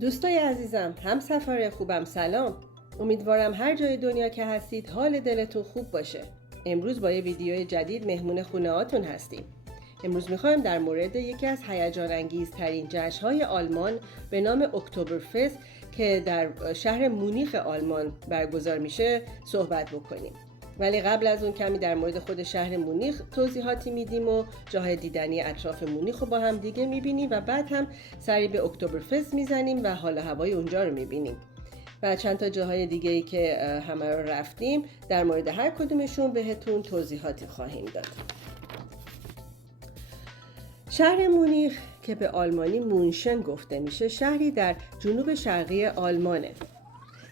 دوستای عزیزم، همسفر خوبم، سلام. امیدوارم هر جای دنیا که هستید حال دلتون خوب باشه. امروز با یه ویدیو جدید مهمون خونه هاتون هستیم. امروز میخوایم در مورد یکی از هیجان انگیزترین جشن‌های آلمان به نام اکتبرفست که در شهر مونیخ آلمان برگزار میشه صحبت بکنیم. ولی قبل از اون کمی در مورد خود شهر مونیخ توضیحاتی میدیم و جاهای دیدنی اطراف مونیخ رو با هم دیگه میبینیم و بعد هم سری به اکتبرفست میزنیم و حال هوای اونجا رو میبینیم و چند تا جاهای دیگه ای که همه رو رفتیم در مورد هر کدومشون بهتون توضیحاتی خواهیم داد. شهر مونیخ که به آلمانی مونشن گفته میشه شهری در جنوب شرقی آلمانه.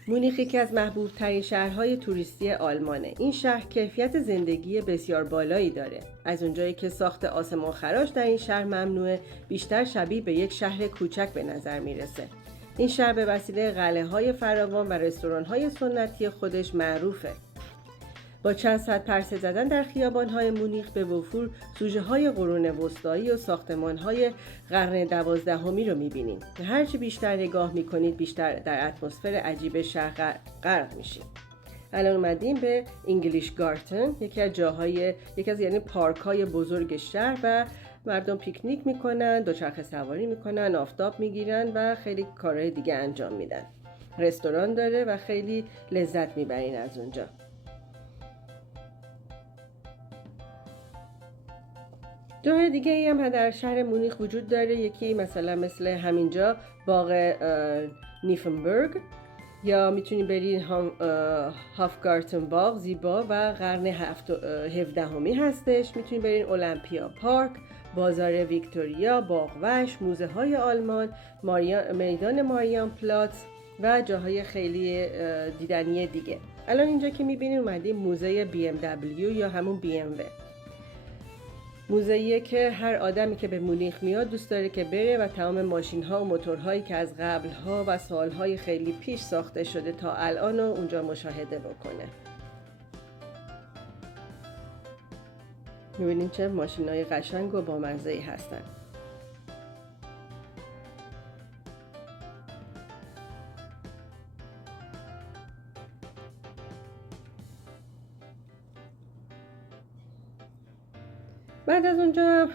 مونیخ یکی از محبوب ترین شهرهای توریستی آلمانه. این شهر کیفیت زندگی بسیار بالایی داره. از اونجایی که ساخت آسمان خراش در این شهر ممنوعه، بیشتر شبیه به یک شهر کوچک به نظر میرسه. این شهر به وسیله قلعه‌های فراوان و رستوران‌های سنتی خودش معروفه. با چند صد پرسه زدن در خیابان‌های مونیخ به وفور سوژه‌های قرون وسطایی و ساختمان‌های قرن 12 رو می‌بینید. هرچی بیشتر نگاه می‌کنید بیشتر در اتمسفر عجیب شهر غرق میشید. الان اومدیم به انگلیش گارتن، یکی از یعنی پارک‌های بزرگ شهر و مردم پیکنیک می‌کنن، دوچرخه سواری می‌کنن، آفتاب می‌گیرن و خیلی کارهای دیگه انجام میدن. رستوران داره و خیلی لذت می‌برین از اونجا. جاهای دیگه ای هم در شهر مونیخ وجود داره. یکی مثل همینجا باغ نیفنبرگ، یا میتونید برید هافگارتن باغ، زیبا و قرن 17 هستش. میتونید برید المپیا پارک، بازار ویکتوریا، باغ وحش، موزه های آلمان، میدان ماریان پلاتس و جاهای خیلی دیدنی دیگه. الان اینجا که میبینید اومدیم موزه BMW یا همون BMW. موزه‌ایه که هر آدمی که به مونیخ میاد دوست داره که بره و تمام ماشین‌ها و موتورهایی که از قبل‌ها و سال‌های خیلی پیش ساخته شده تا الان رو اونجا مشاهده بکنه. می‌بینید چه ماشین‌های قشنگ و بامزه‌ای هستن. بعد از اونجا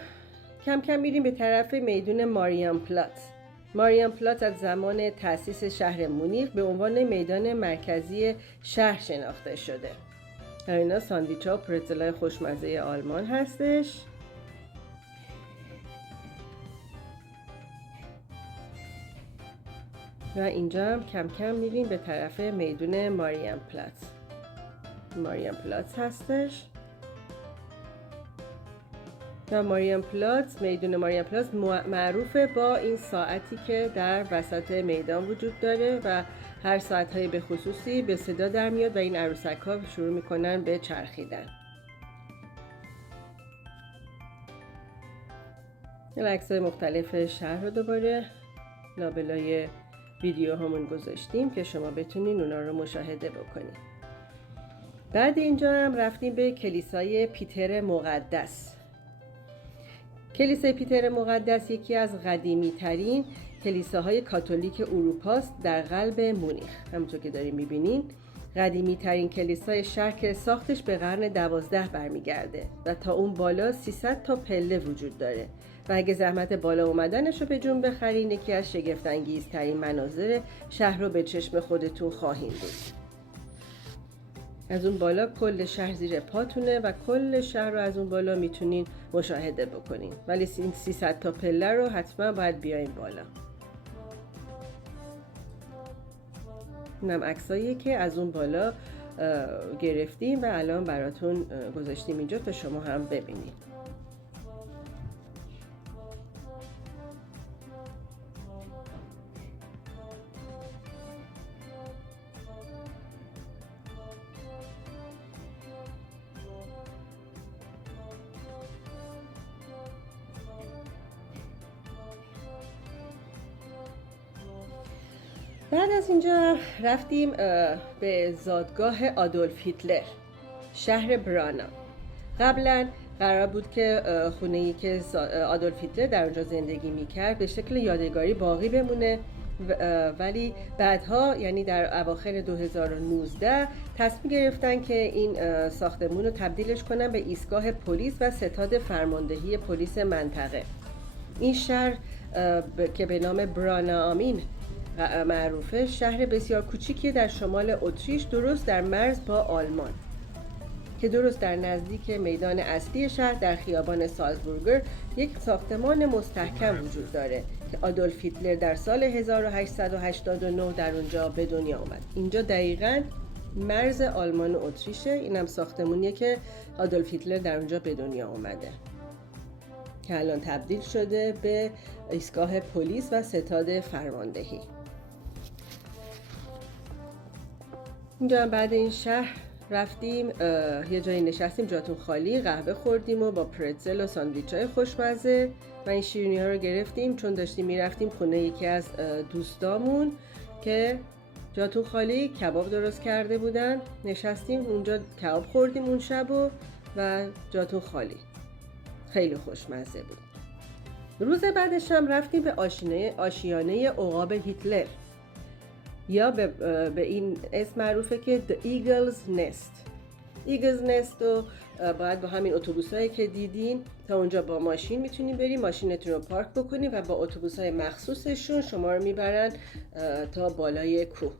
کم کم میریم به طرف میدون ماریان پلاتس. ماریان پلاتس از زمان تأسیس شهر مونیخ به عنوان میدان مرکزی شهر شناخته شده. اینا ساندویچ ها و پرتزلای خوشمزه آلمان هستش. و اینجا هم کم کم میریم به طرف میدون ماریان پلاتس هستش. و میدون ماریان پلاتس معروفه با این ساعتی که در وسط میدان وجود داره و هر ساعتهای به خصوصی به صدا در میاد و این عروسک ها شروع میکنن به چرخیدن. این عکس‌های مختلف شهر رو دوباره لابلای ویدیو همون گذاشتیم که شما بتونین اونا رو مشاهده بکنید. بعد اینجا هم رفتیم به کلیسای پیتر مقدس. کلیسای پیتر مقدس یکی از قدیمی ترین کلیساهای کاتولیک اروپاست در قلب مونیخ. همونطور که داریم میبینین قدیمی ترین کلیسای شهر که ساختش به قرن 12 برمیگرده و تا اون بالا 300 تا پله وجود داره و اگه زحمت بالا اومدنش رو به جون بخرین یکی از شگفت‌انگیزترین مناظر شهر رو به چشم خودتون خواهیم دید. از اون بالا کل شهر زیر پاتونه و کل شهر رو از اون بالا میتونین مشاهده بکنین، ولی این 300 تا پله رو حتما باید بیاین بالا. اینم عکساییه که از اون بالا گرفتیم و الان براتون گذاشتیم اینجا تا شما هم ببینید. بعد از اینجا رفتیم به زادگاه آدولف هیتلر، شهر برانا. قبلا قرار بود که خونه‌ای که آدولف هیتلر در اونجا زندگی میکرد به شکل یادگاری باقی بمونه ولی بعدها یعنی در اواخر 2019 تصمیم گرفتن که این ساختمون رو تبدیلش کنن به ایستگاه پلیس و ستاد فرماندهی پلیس منطقه. این شهر که به نام برانامین معروفه، شهر بسیار کوچیکی در شمال اتریش، درست در مرز با آلمان، که درست در نزدیک میدان اصلی شهر در خیابان سالزبورگر یک ساختمان مستحکم وجود داره که آدولف هیتلر در سال 1889 در اونجا به دنیا اومد. اینجا دقیقاً مرز آلمان و اتریشه. اینم ساختمونیه که آدولف هیتلر در اونجا به دنیا اومده که الان تبدیل شده به ایستگاه پلیس و ستاد فرماندهی. اینجا بعد این شهر رفتیم یه جایی نشستیم، جاتون خالی، قهوه خوردیم و با پرتزل و ساندویچ‌های خوشمزه و این شیرینی‌ها رو گرفتیم چون داشتیم میرفتیم خونه یکی از دوستامون که جاتون خالی کباب درست کرده بودن. نشستیم اونجا کباب خوردیم اون شب و جاتون خالی خیلی خوشمزه بود. روز بعدش هم رفتیم به آشیانه عقاب هیتلر، یا به این اسم معروفه که The Eagle's Nest رو باید با همین اتوبوسایی که دیدین تا اونجا با ماشین میتونین بریم، ماشینتون رو پارک بکنین و با اتوبوسای مخصوصشون شما رو میبرن تا بالای کوه.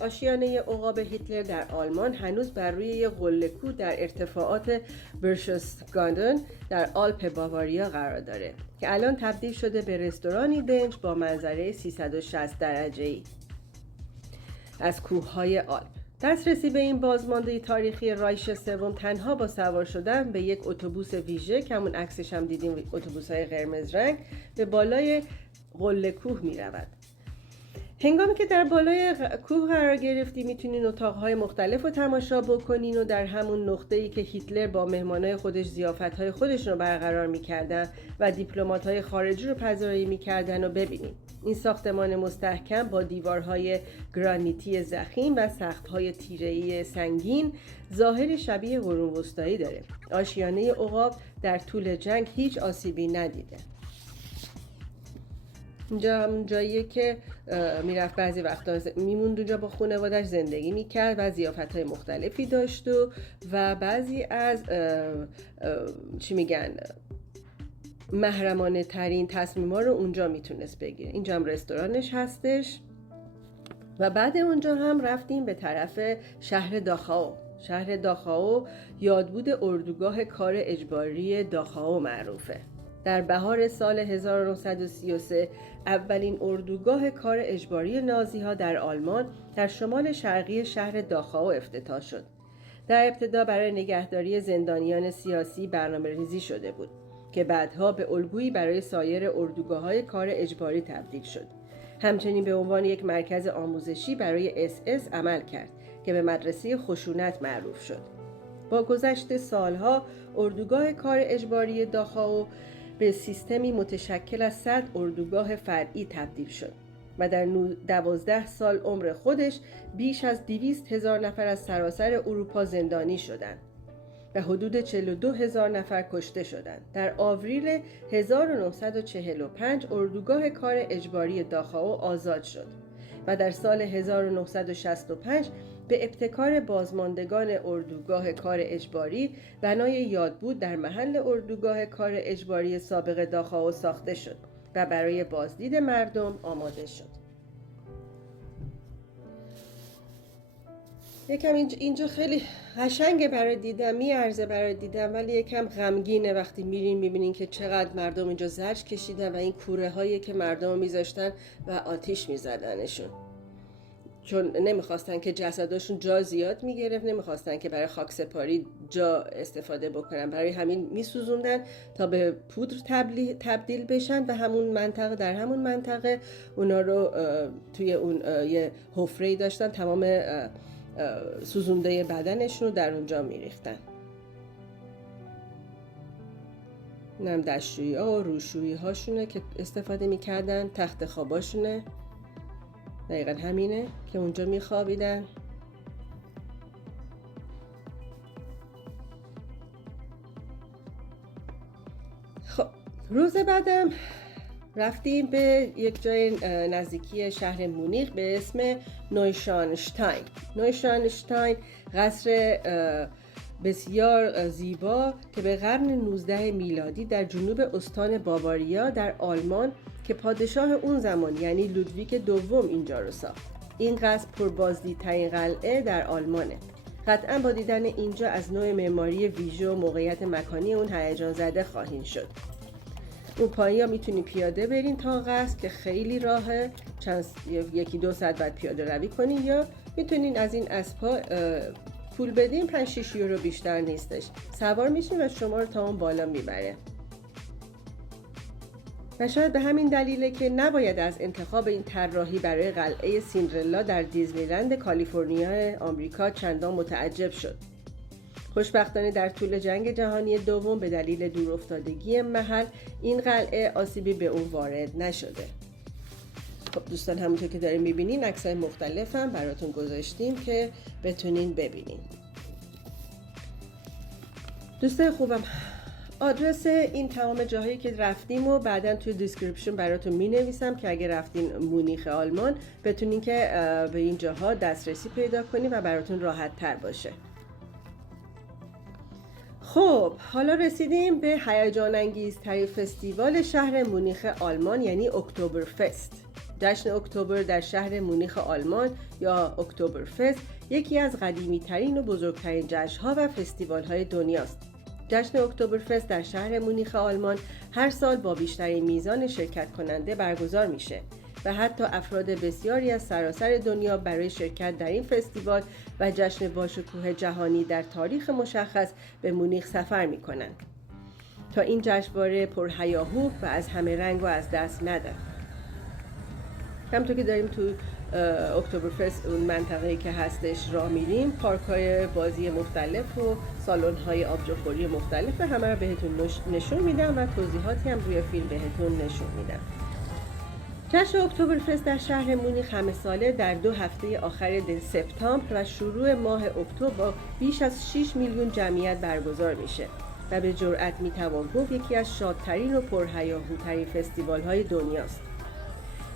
آشیانه عقاب هیتلر در آلمان هنوز بر روی یه قله کوه در ارتفاعات برشتگاندن در آلپ باواریا قرار داره که الان تبدیل شده به رستورانی دنج با منظره 360 درجه‌ای از کوههای آلپ. دسترسی به این بازمانده تاریخی رایش سوم تنها با سوار شدن به یک اتوبوس ویژه که همون عکسش هم دیدیم، اتوبوس‌های قرمز رنگ، به بالای قله کوه می‌رود. هنگامی که در بالای کوه قرار گرفتی میتونین اتاقهای مختلف رو تماشا بکنین و در همون نقطه‌ای که هیتلر با مهمانای خودش ضیافت‌های خودشون رو برقرار میکردن و دیپلمات‌های خارجی رو پذیرایی میکردن و ببینین. این ساختمان مستحکم با دیوارهای گرانیتی ضخیم و سقف‌های تیره‌ای سنگین ظاهری شبیه قرون وسطایی داره. آشیانه عقاب در طول جنگ هیچ آسیبی ندیده. اینجا همون جاییه که میرفت بعضی وقتا میموند اونجا با خانواده‌اش زندگی میکرد و ضیافت‌های مختلفی داشت و بعضی از چی میگن محرمانه ترین تصمیم‌ها رو اونجا میتونست بگیره. اینجا هم رستورانش هستش و بعد اونجا هم رفتیم به طرف شهر داخاو. شهر داخاو یادبود اردوگاه کار اجباری داخاو معروفه. در بهار سال 1933 اولین اردوگاه کار اجباری نازی‌ها در آلمان در شمال شرقی شهر داخاو افتتاح شد. در ابتدا برای نگهداری زندانیان سیاسی برنامه‌ریزی شده بود که بعدها به الگویی برای سایر اردوگاه‌های کار اجباری تبدیل شد. همچنین به عنوان یک مرکز آموزشی برای SS عمل کرد که به مدرسه خشونت معروف شد. با گذشت سالها اردوگاه کار اجباری داخاو به سیستمی متشکل از 100 اردوگاه فرعی تبدیل شد و در 12 سال عمر خودش بیش از 200,000 نفر از سراسر اروپا زندانی شدند و حدود 42,000 نفر کشته شدند. در آوریل 1945 اردوگاه کار اجباری داخاو آزاد شد و در سال 1965 به ابتکار بازماندگان اردوگاه کار اجباری بنای یادبود در محل اردوگاه کار اجباری سابق داخاو ساخته شد و برای بازدید مردم آماده شد. یکم اینجا خیلی قشنگه برای دیدن، میارزه برای دیدن، ولی یکم غمگینه وقتی میرین میبینین که چقدر مردم اینجا زجر کشیدن و این کوره هایی که مردم میذاشتن و آتیش میزدنشون، چون نمیخواستن که جسداشون جا زیاد میگرفت، نمیخواستن که برای خاک سپاری جا استفاده بکنن، برای همین میسوزوندن تا به پودر تبدیل بشن و در همون منطقه اونا رو توی اون یه حفره‌ای داشتن، تمام سوزونده بدنشون رو در اونجا میریختن. اینم دستشویی ها و روشویی هاشونه که استفاده میکردن، تخت خواباشونه دقیقا همینه که اونجا میخوابیدن. خب روز بعدم رفتیم به یک جای نزدیکی شهر مونیخ به اسم نویشانشتاین. نویشانشتاین قصر بسیار زیبا که به قرن 19 میلادی در جنوب استان باواریا در آلمان که پادشاه اون زمان یعنی لودویک دوم اینجا رو ساخت. این قصر پربازدیدترین قلعه در آلمانه. قطعا با دیدن اینجا از نوع معماری ویژه و موقعیت مکانی اون هیجان زده خواهید شد. اون پایین میتونید پیاده برین تا قصر که خیلی راهه، یکی دو ساعت بعد پیاده روی کنین، یا میتونین از این اسبا پول بدین، 5-6 یورو بیشتر نیستش، سوار میشین و شما رو تا اون بالا میبره. و شاید به همین دلیله که نباید از انتخاب این طراحی برای قلعه سیندرلا در دیزنیلند کالیفرنیا آمریکا چندان متعجب شد. خوشبختانه در طول جنگ جهانی دوم به دلیل دورافتادگی محل این قلعه آسیبی به اون وارد نشده. خب دوستان، همونطور که دارین میبینین عکسای مختلف هم براتون گذاشتیم که بتونین ببینین. دوستان خوبم، آدرس این تمام جاهایی که رفتیم و بعداً توی دیسکریپشن براتون مینویسم که اگه رفتین مونیخ آلمان بتونین که به این جاها دسترسی پیدا کنین و براتون راحت تر باشه. خب حالا رسیدیم به هیجان انگیزترین فستیوال شهر مونیخ آلمان، یعنی اکتبرفست. جشن اکتبر در شهر مونیخ آلمان یا اکتبرفست یکی از قدیمی ترین و بزرگترین جشن‌ها و فستیوال‌های دنیاست. جشن اکتبرفست در شهر مونیخ آلمان هر سال با بیشترین میزان شرکت کننده برگزار میشه و حتی افراد بسیاری از سراسر دنیا برای شرکت در این فستیوال و جشن باشکوه جهانی در تاریخ مشخص به مونیخ سفر میکنند تا این جشنواره پرهیاهو و از همه رنگ و از دست ندن. همونطور که داریم تو اکتبرفست اون منطقه‌ای که هستش راه میریم، پارک‌های بازی مختلف و سالن‌های آبجوخوری مختلف همه رو بهتون نشون میدم و توضیحاتی هم روی فیلم بهتون نشون میدم. جشن اکتبرفست در شهر مونیخ همه ساله در 2 هفته آخر سپتامبر و شروع ماه اکتبر با بیش از 6 میلیون جمعیت برگزار میشه و به جرئت میتوان گفت یکی از شادترین و پرهیاهوترین فستیوال‌های دنیاست.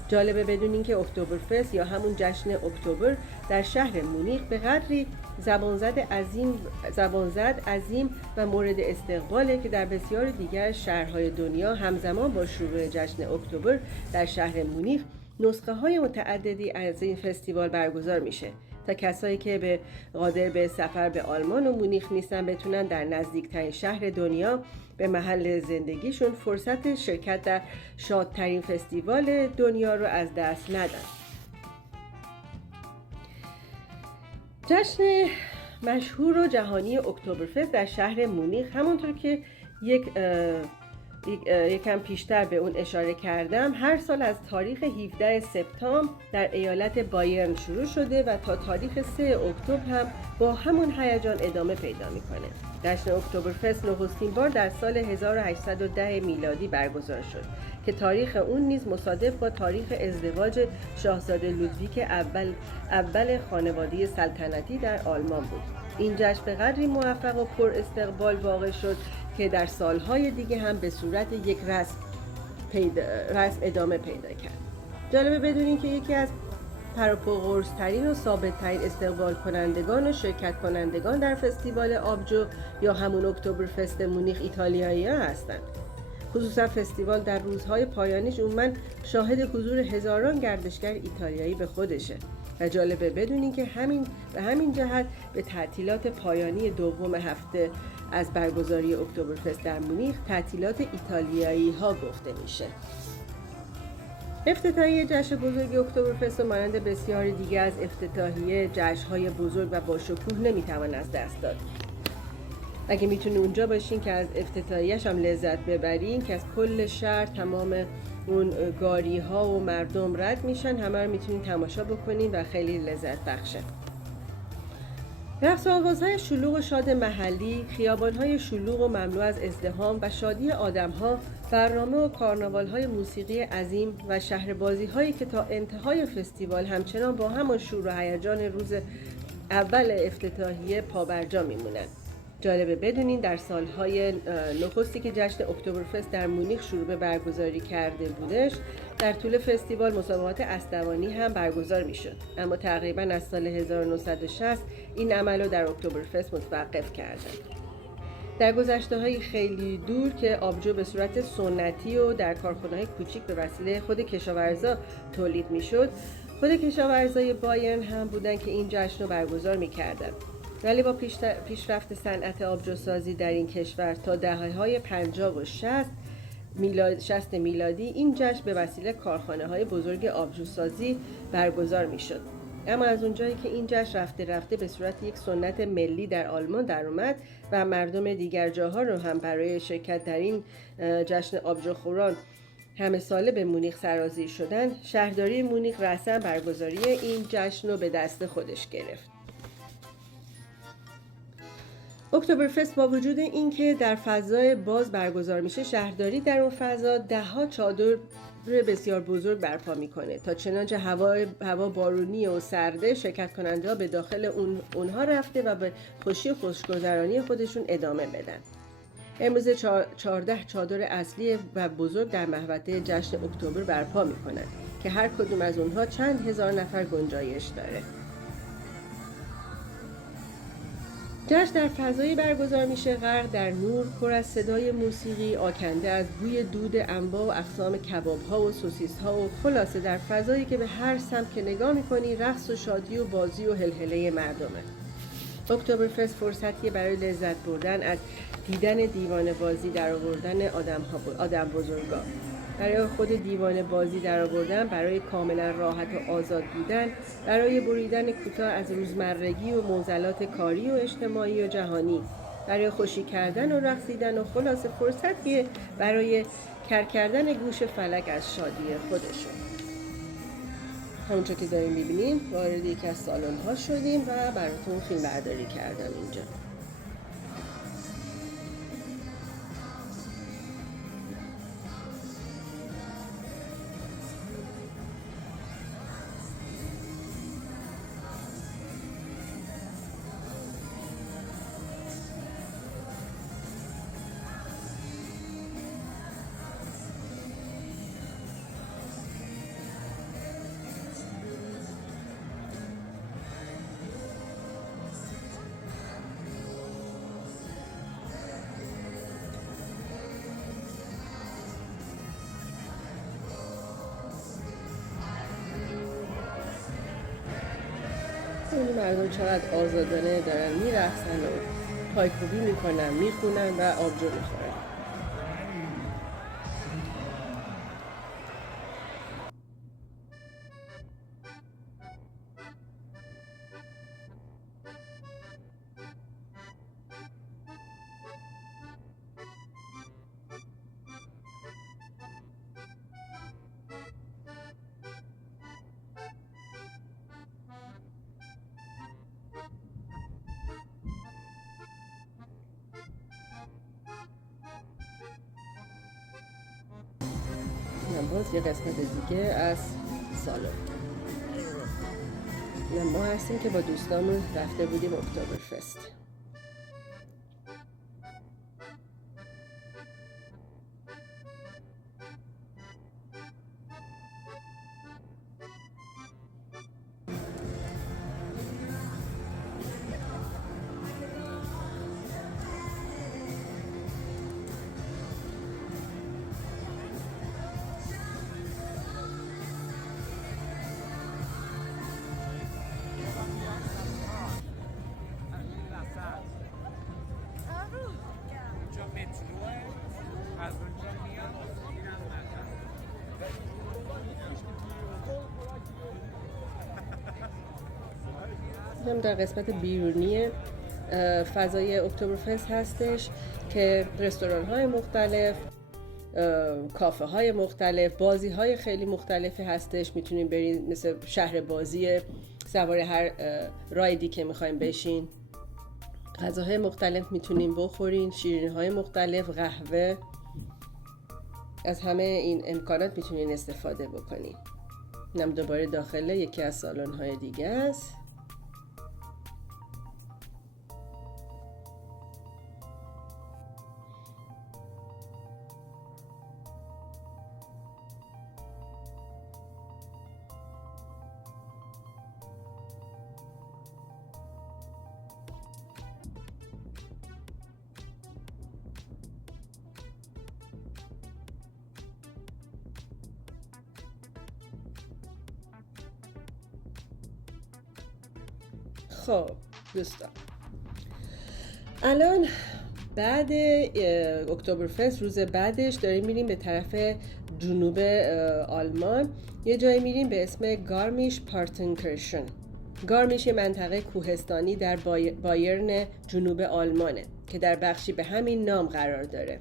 جالبه بدونین که اکتبرفست یا همون جشن اکتبر در شهر مونیخ به قدری زبانزد عظیم و مورد استقباله که در بسیار دیگر شهرهای دنیا همزمان با شروع جشن اکتبر در شهر مونیخ نسخه های متعددی از این فستیوال برگزار میشه تا کسایی که قادر به سفر به آلمان و مونیخ نیستن بتونن در نزدیکترین شهر دنیا به محل زندگیشون فرصت شرکت در شادترین فستیوال دنیا رو از دست ندن. جشن مشهور و جهانی اکتبرفست در شهر مونیخ همونطور که یکم پیشتر به اون اشاره کردم هر سال از تاریخ 17 سپتامبر در ایالت بایرن شروع شده و تا تاریخ 3 اکتبر هم با همون هیجان ادامه پیدا میکنه. جشن اکتبرفست نخستین بار در سال 1810 میلادی برگزار شد که تاریخ اون نیز مصادف با تاریخ ازدواج شاهزاده لودویک اول خانواده سلطنتی در آلمان بود. این جشن به قدری موفق و پر استقبال واقع شد که در سالهای دیگه هم به صورت یک رسم ادامه پیدا کرد. جالبه بدونین که یکی از پرپرقرص‌ترین و ثابت‌ترین استقبال کنندگان و شرکت کنندگان در فستیوال آبجو یا همون اکتبرفست مونیخ ایتالیایی‌ها هستند. خصوصا فستیوال در روزهای پایانیش عموماً شاهد حضور هزاران گردشگر ایتالیایی به خودشه و جالبه بدونین که به همین جهت به تعطیلات پایانی دوم هفته از برگزاری اکتبرفست در مونیخ تعطیلات ایتالیایی ها گفته میشه. افتتاحیه جشن بزرگ اکتبرفست و مانند بسیاری دیگه از افتتاحیه جشن‌های بزرگ و با شکوه نمیتوان از دست داد. اگه میتونین اونجا باشین که از افتتاحیه‌اش هم لذت ببرین که از کل شهر تمام اون گاری ها و مردم رد میشن، همه رو میتونین تماشا بکنین و خیلی لذت بخشه. رقص و آوازهای شلوغ و شاد محلی، خیابان‌های شلوغ و مملو از ازدحام و شادی آدم‌ها، برنامه و کارناوال‌های موسیقی عظیم و شهربازی‌هایی که تا انتهای فستیوال همچنان با همان شور و هیجان روز اول افتتاحیه پابرجا میمونن. جالبه بدونین در سالهای نخستی که جشن اکتبرفست در مونیخ شروع به برگزاری کرده بودش، در طول فستیوال مسابقات اسطوانی هم برگزار میشد، اما تقریبا از سال 1960 این عمل رو در اکتبرفست متوقف کردن. در گذشته‌های خیلی دور که آبجو به صورت سنتی و در کارخانه‌های کوچیک به وسیله خود کشاورزا تولید میشد، خود کشاورزای بایرن هم بودن که این جشن رو برگزار میکردن. ولی با پیشرفت صنعت آبجوسازی در این کشور تا دهه‌های 50 و 60 میلادی این جشن به وسیله کارخانه‌های بزرگ آبجوسازی برگزار میشد. اما از اونجایی که این جشن رفته رفته به صورت یک سنت ملی در آلمان در اومد و مردم دیگر جاها رو هم برای شرکت در این جشن آبجوخوران همه ساله به مونیخ سرازیر شدن، شهرداری مونیخ رسما برگزاری این جشن رو به دست خودش گرفت. اکتبرفست با وجود اینکه در فضای باز برگزار میشه، شهرداری در اون فضا ده‌ها چادر بسیار بزرگ برپا میکنه تا چنانچه هوا بارونی و سرده، شرکت کننده ها به داخل اونها رفته و به خوشی و خوشگذرانی خودشون ادامه بدن. امروز 14 چادر اصلی و بزرگ در محوطه جشن اکتبر برپا میکنن که هر کدوم از اونها چند هزار نفر گنجایش داره. جشن در فضایی برگزار میشه غرق در نور، پر از صدای موسیقی آکنده از بوی دود انواع و اقسام کباب‌ها و سوسیس‌ها و خلاصه در فضایی که به هر سمت که نگاه می‌کنی رقص و شادی و بازی و هلهله مردمه. اکتبرفست فرصتیه برای لذت بردن از دیدن دیوانه بازی در آوردن آدم بزرگا. برای خود دیوانه بازی در آوردن، برای کاملا راحت و آزاد بودن، برای بریدن کوتاه از روزمرگی و معضلات کاری و اجتماعی و جهانی، برای خوشی کردن و رقصیدن و خلاصه فرصتیه برای کر کردن گوش فلک از شادی خودشون. همونطور که داریم میبینیم وارد یکی از سالن ها شدیم و براتون فیلم برداری کردم اینجا. این مردم چقدر آزادانه دارن میرقصن و پایکوبی میکنن، میخونن و آبجو میخورن. باز یه قسمت دیگه از سالن. ما هستیم که با دوستامون رفته بودیم اکتبرفست. هم در قسمت بیرونی فضای اکتبرفست هستش که رستوران های مختلف، کافه های مختلف، بازی های خیلی مختلفی هستش. میتونیم برین مثل شهر بازی، سوار هر رایدی که میخوایم بشین. غذاهای مختلف میتونیم بخورین، شیرینی های مختلف، قهوه. از همه این امکانات میتونین استفاده بکنین. اینم دوباره داخل یکی از سالن های دیگه است. خب دوستان، الان بعد اکتبرفست روز بعدش داریم میریم به طرف جنوب آلمان. یه جایی میریم به اسم گارمیش پارتنکرشن. گارمیش یه منطقه کوهستانی در بایرن جنوب آلمانه که در بخشی به همین نام قرار داره.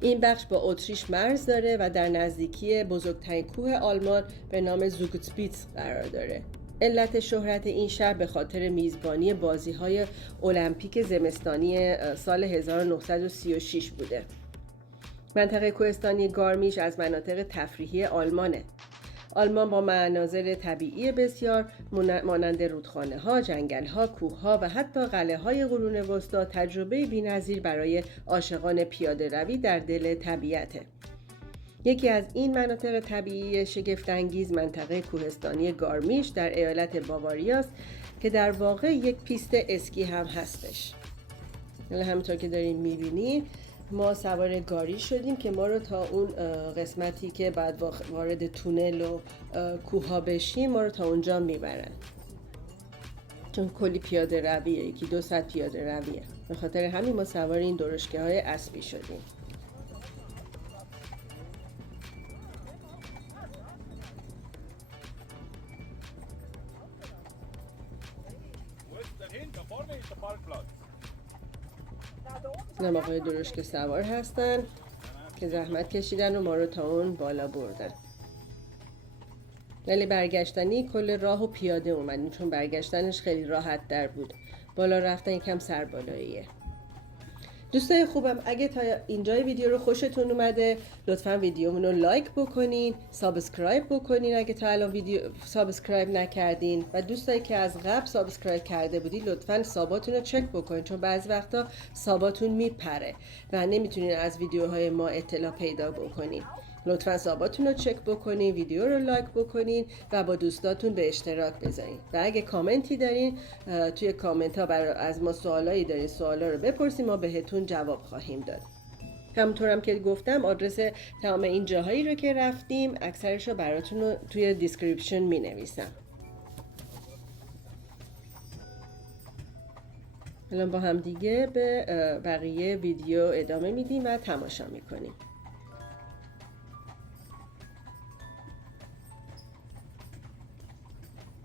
این بخش با اتریش مرز داره و در نزدیکی بزرگترین کوه آلمان به نام زوگتسپیتز قرار داره. علت شهرت این شهر به خاطر میزبانی بازی‌های المپیک زمستانی سال 1936 بوده. منطقه کوهستانی گارمیش از مناطق تفریحی آلمانه. آلمان با مناظر طبیعی بسیار مانند رودخانه‌ها، جنگل‌ها، کوه‌ها و حتی قلعه‌های قرون وسطی تجربه بی‌نظیر برای عاشقان پیاده‌روی در دل طبیعته. یکی از این مناطق طبیعی شگفت‌انگیز منطقه کوهستانی گارمیش در ایالت باواریا است که در واقع یک پیست اسکی هم هستش. همونطور که دارین می‌بینید ما سوار گاری شدیم که ما رو تا اون قسمتی که بعد وارد تونل و کوها بشیم ما رو تا اونجا میبرن، چون کلی پیاده رویه، یکی 200 پیاده رویه. به خاطر همین ما سوار این درشکه های اسبی شدیم. این آقای درشکه سوار هستن که زحمت کشیدن و ما رو تا اون بالا بردن. ولی برگشتنی کل راه و پیاده اومدیم، چون برگشتنش خیلی راحت در بود. بالا رفتن یکم سربالاییه. دوستای خوبم، اگه تا اینجای ویدیو رو خوشتون اومده لطفاً ویدیومون رو لایک بکنین، سابسکرایب بکنین اگه تا الان ویدیو سابسکرایب نکردین، و دوستایی که از قبل سابسکرایب کرده بودین لطفاً ساباتون رو چک بکنین، چون بعضی وقتا ساباتون میپره و نمیتونین از ویدیوهای ما اطلاع پیدا بکنین. لطفاً ساباتون رو چک بکنین، ویدیو رو لایک بکنین و با دوستاتون به اشتراک بذارین. و اگه کامنتی دارین توی کامنت ها از ما سوالایی دارین، سوالا رو بپرسین، ما بهتون جواب خواهیم داد. همونطورم که گفتم آدرس تمام این جاهایی رو که رفتیم اکثرش رو براتون رو توی دیسکریپشن می نویسم. الان با هم دیگه به بقیه ویدیو ادامه میدیم و تماشا میکنیم.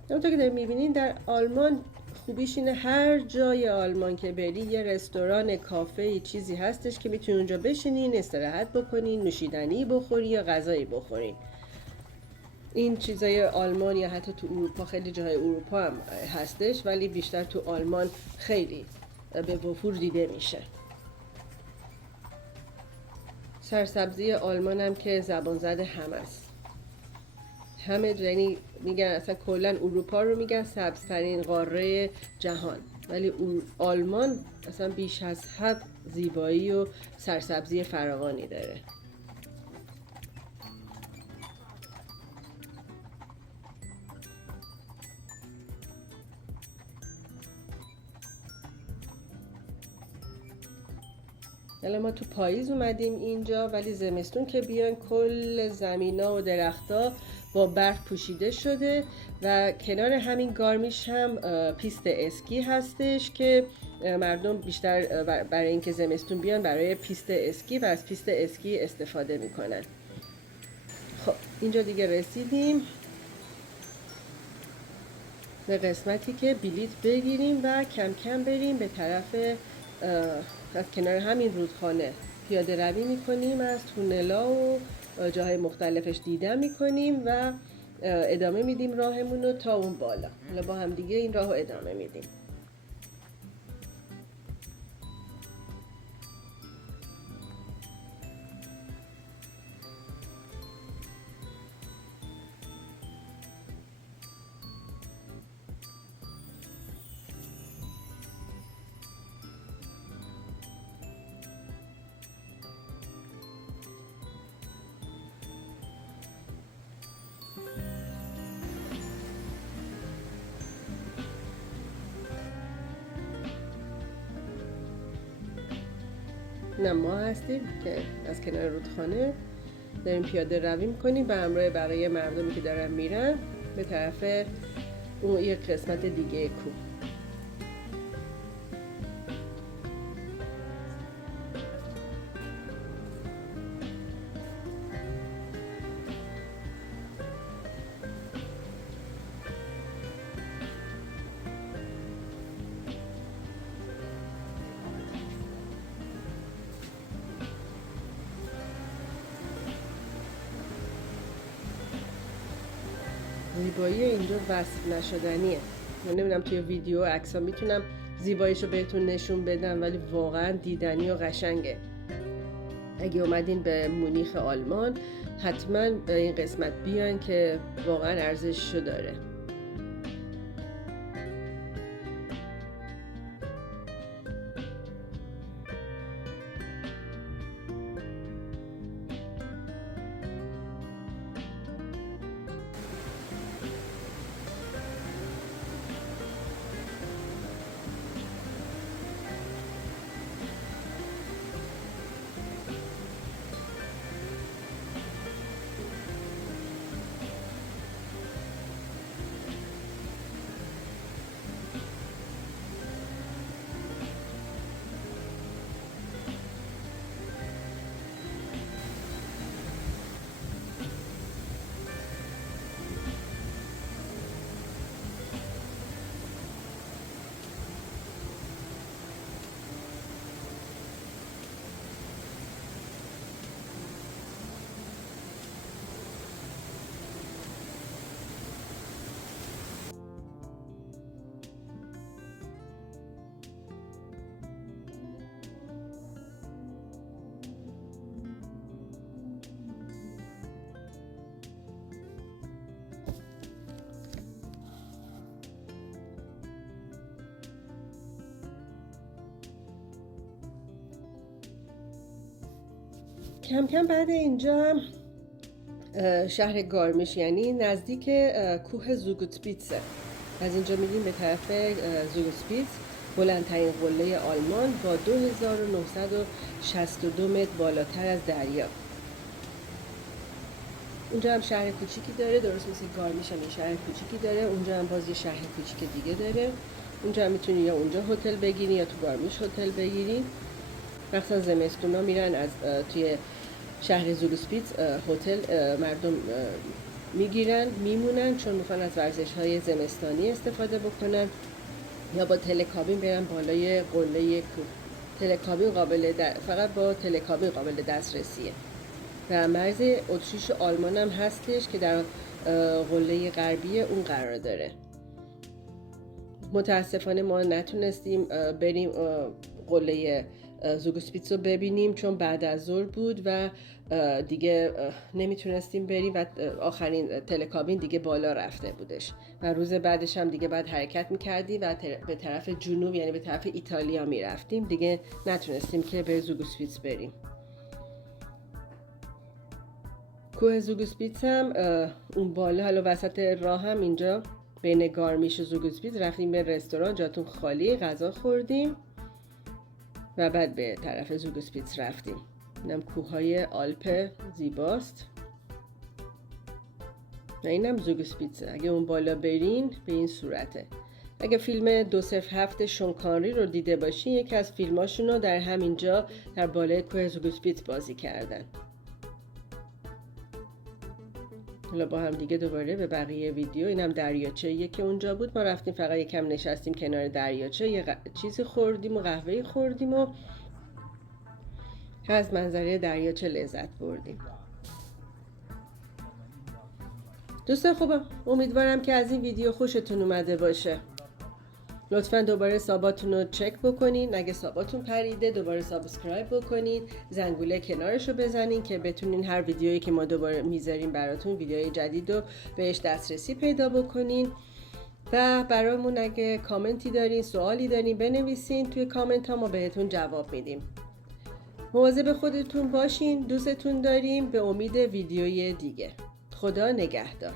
همونطور که داریم میبینین در آلمان خوبیش اینه هر جای آلمان که بری یه رستوران، کافه، چیزی هستش که میتونین اونجا بشینین، استراحت بکنین، نوشیدنی بخورین یا غذایی بخورین. این چیزای آلمان یا حتی تو اروپا، خیلی جاهای اروپا هم هستش، ولی بیشتر تو آلمان خیلی به وفور دیده میشه. سرسبزی آلمان هم که زبان زده همه است. همه یعنی میگن اصلا کلا اروپا رو میگن سبزترین قاره جهان، ولی آلمان اصلا بیش از حد زیبایی و سرسبزی فراوانی داره. الان ما تو پاییز اومدیم اینجا، ولی زمستون که بیان کل زمینا و درختا با برف پوشیده شده و کنار همین گارمیش هم پیست اسکی هستش که مردم بیشتر برای اینکه زمستون بیان برای پیست اسکی و از پیست اسکی استفاده میکنن. خب اینجا دیگه رسیدیم به قسمتی که بلیط بگیریم و کم کم بریم به طرف از کنار همین رودخانه پیاده روی میکنیم، از تونلا و جاهای مختلفش دیدن میکنیم و ادامه میدیم راهمون رو تا اون بالا. حالا با هم دیگه این راهو ادامه میدیم. نه ما هستیم که از کنار رودخانه داریم پیاده روی میکنیم به همراه بقیه مردمی که دارن میرن به طرف اون یک قسمت دیگه کوه. زیبایی اینجا وصف نشدنیه. من نمیدونم توی ویدیو عکس‌ها میتونم زیباییشو بهتون نشون بدم، ولی واقعا دیدنی و قشنگه. اگه اومدین به مونیخ آلمان حتما به این قسمت بیان که واقعا ارزششو داره. کم کم بعد اینجا هم شهر گارمیش، یعنی نزدیک کوه زوگوتسپیتسه. از اینجا میریم به طرف زوگوتسپیتس، بلندترین قله آلمان با 2962 متر بالاتر از دریا. اونجا هم شهر کوچیکی داره، درست مثل گارمیش هم یه شهر کوچیکی داره. اونجا هم باز یه شهر کوچیک دیگه داره. اونجا هم میتونی یا اونجا هتل بگیری یا تو گارمیش هتل بگیری. مخصوصا زمستونا میرن از توی شهر زوگوتسپیتس هتل مردم میگیرن میمونن، چون میخوان از ورزش‌های زمستانی استفاده بکنن، یا با تلکابین برن بالای قله کوه. تلکابین فقط با تلکابین قابل دسترسیه. و مرز اتریش و آلمان هم هستش که در قله غربی اون قرار داره. متاسفانه ما نتونستیم بریم قله زوگوتسپیتس رو ببینیم، چون بعد از ظهر بود و دیگه نمیتونستیم بریم و آخرین تلکابین دیگه بالا رفته بودش و روز بعدش هم دیگه بعد حرکت میکردیم و به طرف جنوب، یعنی به طرف ایتالیا میرفتیم. دیگه نتونستیم که به زوگوتسپیتس بریم. کوه زوگوتسپیتس هم اون بالا، حالا وسط راه هم اینجا بین گارمیش و زوگوتسپیتس رفتیم به رستوران، جاتون خالی، غذا خوردیم و بعد به طرف زوگوتسپیتس رفتیم. اینم کوههای آلپ زیباست و اینم زوگوتسپیتس. اگه اون بالا برین به این صورته. اگه فیلم 207 شونکانری رو دیده باشین، یکی از فیلماشون رو در همینجا در بالای کوه زوگوتسپیتس بازی کردن. حالا با هم دیگه دوباره به بقیه ویدیو. اینم دریاچه‌ایه که اونجا بود. ما رفتیم فقط یکم نشستیم کنار دریاچه، یه چیزی خوردیم و قهوه‌ای خوردیم و از منظره دریاچه لذت بردیم. دوستان خوبم، امیدوارم که از این ویدیو خوشتون اومده باشه. لطفاً دوباره ساباتون رو چک بکنین. اگه ساباتون پریده دوباره سابسکرایب بکنین، زنگوله کنارش رو بزنین که بتونین هر ویدیویی که ما دوباره میذاریم براتون، ویدیوهای جدید رو بهش دسترسی پیدا بکنین. و برامون اگه کامنتی دارین، سوالی دارین، بنویسین توی کامنت ها، ما بهتون جواب میدیم. مواظب خودتون باشین، دوستتون داریم. به امید ویدیوی دیگه. خدا نگهدار.